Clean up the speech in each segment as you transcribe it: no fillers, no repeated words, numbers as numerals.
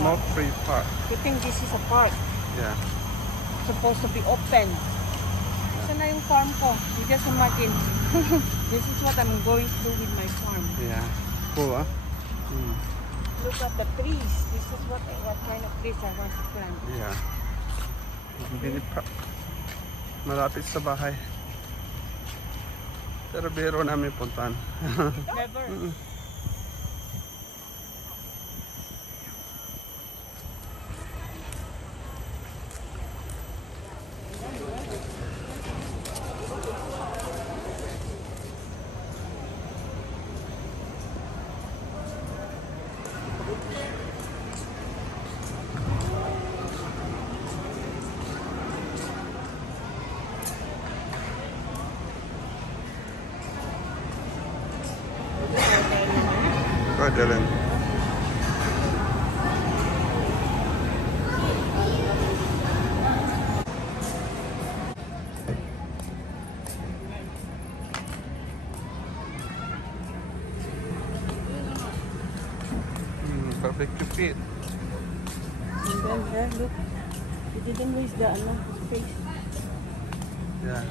No free park. You think this is a park? Yeah. Supposed to be open. Ito na yung farm ko. You just imagine. This is what I'm going to do with my farm. Yeah. Cool, huh? Look at the trees. This is what kind of trees I want to plant. Yeah. Mini park. Malapit sa bahay. Pero biro namin puntahan. Never. Go, Dylan. Perfect to fit. And then there, look. You didn't waste the space. Yeah.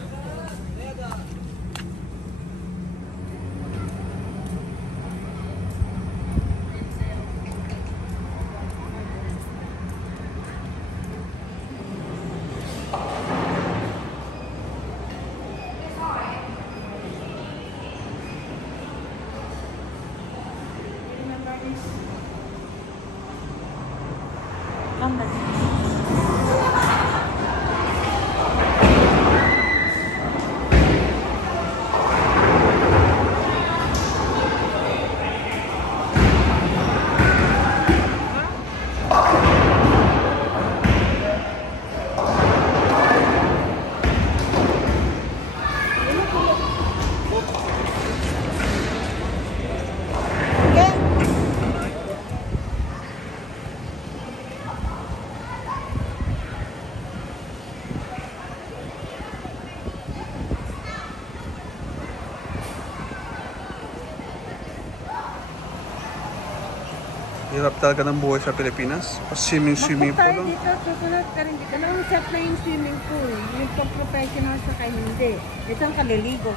Hirap talaga ng buhay sa Pilipinas. Swimming pool lang. Dito, susunod ka rin dito. Nang set na yung swimming pool. Yung pag-professional sa kayo hindi. Ito ang kaliligo.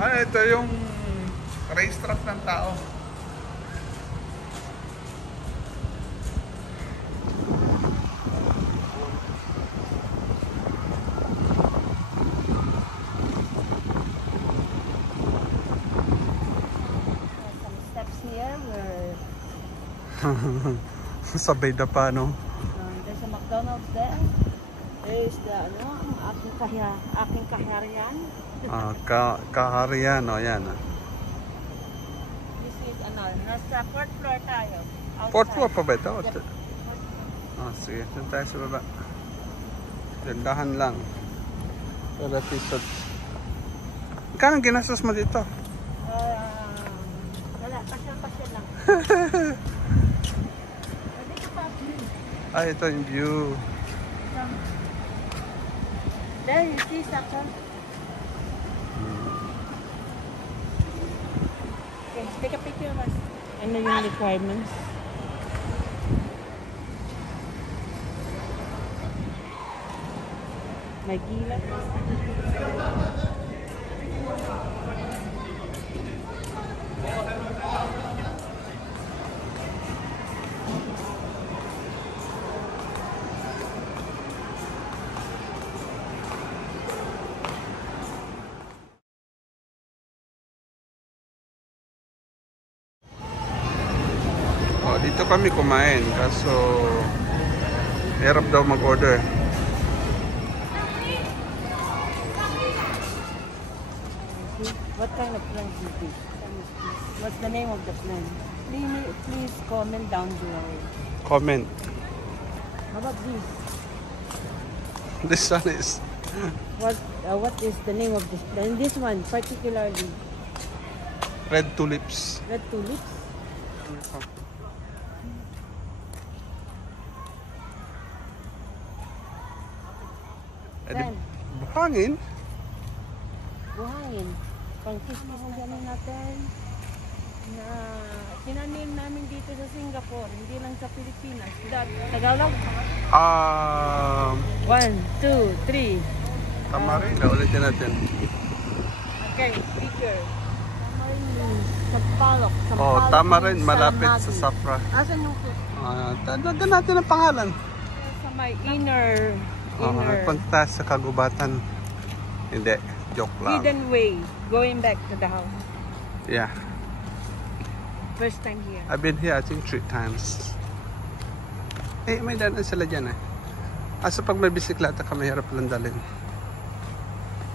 Ito yung racetrack ng tao. Sabay na pa, no? There's a McDonald's there. There's the, aking kaharian. Kaharian, o yan. This is, nasa 4th floor tayo. Outside. 4th floor pa ba ito? Yep. Sige. Doon tayo sa baba. Gandahan lang. Para episode. Kano ginastos mo dito? Wala, pasyal lang. Ito yung view. There you see, Saka. Okay, take a picture of us. Ano yung requirements? May gila. Dito kami kumain kaso hirap daw mag-order. What kind of plant is this? What's the name of the plant? Please comment down below. Comment. How about this? This one is what is the name of this plant? This one particularly. Red tulips. Red tulips? Buhangin. Buhangin. Pang-kiss-kiss na natin. na tinanim namin dito sa Singapore, hindi lang sa Pilipinas. Tagalog? 1, 2, 3. Tamarin. Ulitin natin. Okay, speaker. Tamarin means sampalok. Oh, tamarin. means Malapit sa salmati. Safra. Asan yung food? Tagdagan natin ang pangalan. Sa may inner. Punta tayo sa kagubatan. Hindi. Joke lang. Hidden way. Going back to the house. Yeah. First time here. I've been here I think 3 times. Eh, may daanan sila dyan eh. Asa pag may bisikleta ka, mahirap lang dalhin.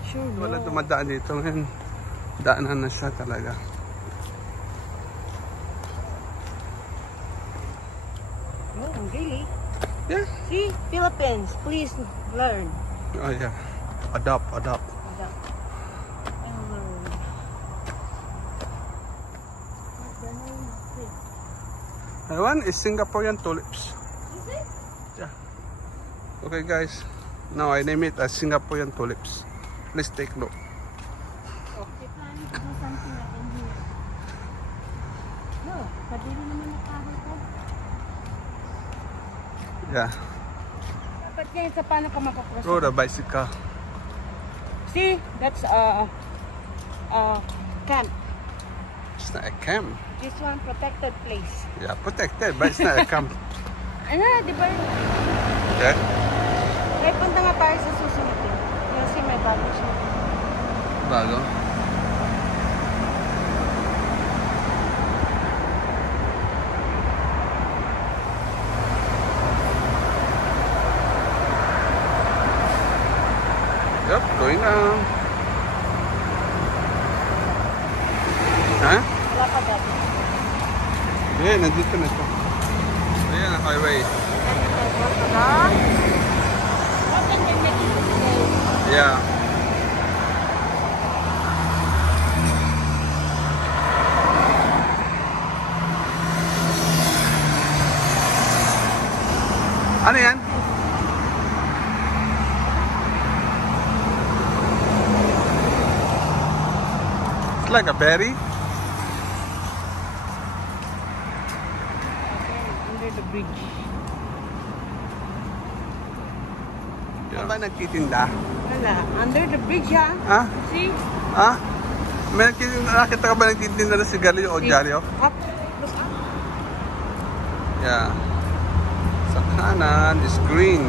Sure, no. Wala dumadaan dito ngayon. Daanan na siya talaga. Oh, really? Yeah. See, Philippines, please learn. Oh yeah. Adopt. And learn. What's the name of this? That one is Singaporean tulips. Is it? Yeah. Okay guys. Now I name it as Singaporean tulips. Please take note. They planning to do something like in here. No, kadiri naman na kahoy ko. Yeah. Dapat ngayon sa paano ka makakross? Rode a bicycle. See, that's camp. It's not a camp. This one protected place. Yeah, protected, but it's not a camp. Ano, di ba? Okay. Ay, punta nga tayo sa susunod eh. Kasi may bago siya. Bago. Yep, going down. Ha? Wala pa dati. Eh, nandito na ito. Ayan ang highway. Yeah. Ano yan? It's like a berry. Under the bridge. Ano ba nagtitinda? Wala. Under the bridge ha? Ha? See? Ha? May nakita ka ba nagtitinda ng sigarilyo o dyaryo? Up. Look up. Yeah. Sa kanan is green.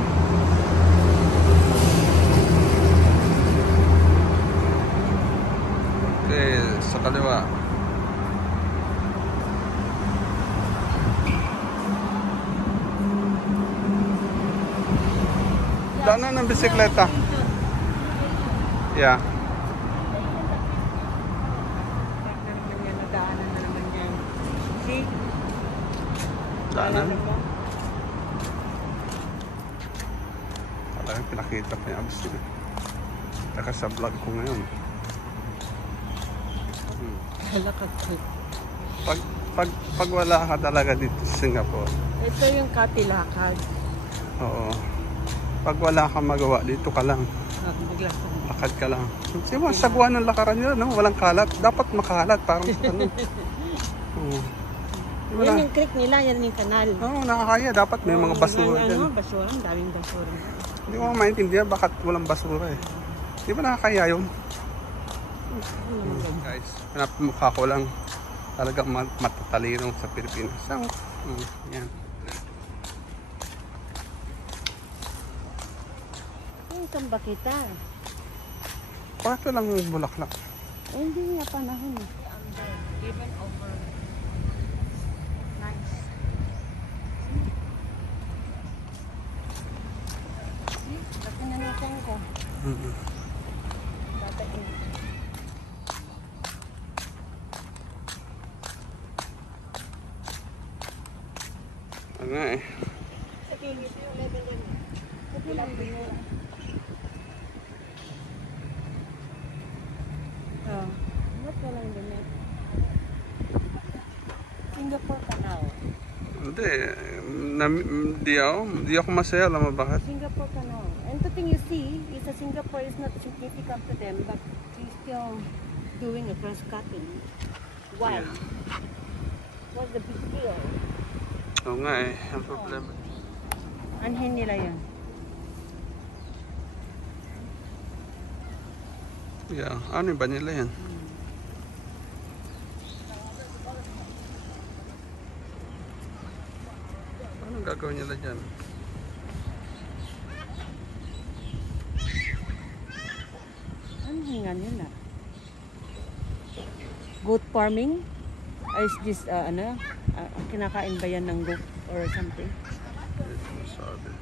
Okay, sa kaliwa. Daanan ng bisikleta. Yeah. Bakit naman yan? Nadaanan na naman yan. See? Daanan. Naalala mo? Talagang pinakita pa niya. Gusto niya. Taka sa vlog ko ngayon. Wala ka. Pag wala ka talaga dito sa Singapore. Ito yung katilakad. Oo. Pag wala kang magawa, dito ka lang. Bigla ko. Lakad ka lang. Kasi mo, sagwa ng lakaran nyo, no? Walang kalat. Dapat makalat. Parang ano. Oo. Diba Yan na? yung creek nila, yan yung kanal. Oo, nakakaya. Dapat may mga basura dyan. Ano, basura, ang daming basura. Hindi ko maintindihan bakit walang basura eh. Di ba nakakaya yun? Guys, mukha ko lang talagang matatalino sa Pilipinas. Yan. Saan ba kita? Pato lang yung bulaklak. Eh, hindi nga panahon eh. Even over. Nice. See? Laki na natin ko. Tatain. Ano eh. Sa kinis yung level yan. Sa kilang binuha. Oh, ba't ka lang ganyan? Singapore Canal. Hindi ako masaya. Alam mo bakit? Singapore Canal. And the thing you see is that Singapore is not significant to them, but he's still doing a cross-cutting. Why? Yeah. What's the big deal? Oo nga eh, ang problema. Anhin nila yun. Yeah, ano ba nila yan? Anong gagawin nila dyan? Anhin nga nila. Goat farming? Is this, kinakain ba yan ng goat or something? Ito sabi.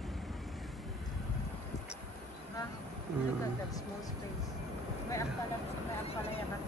Look at that small space. May ampalaya ba?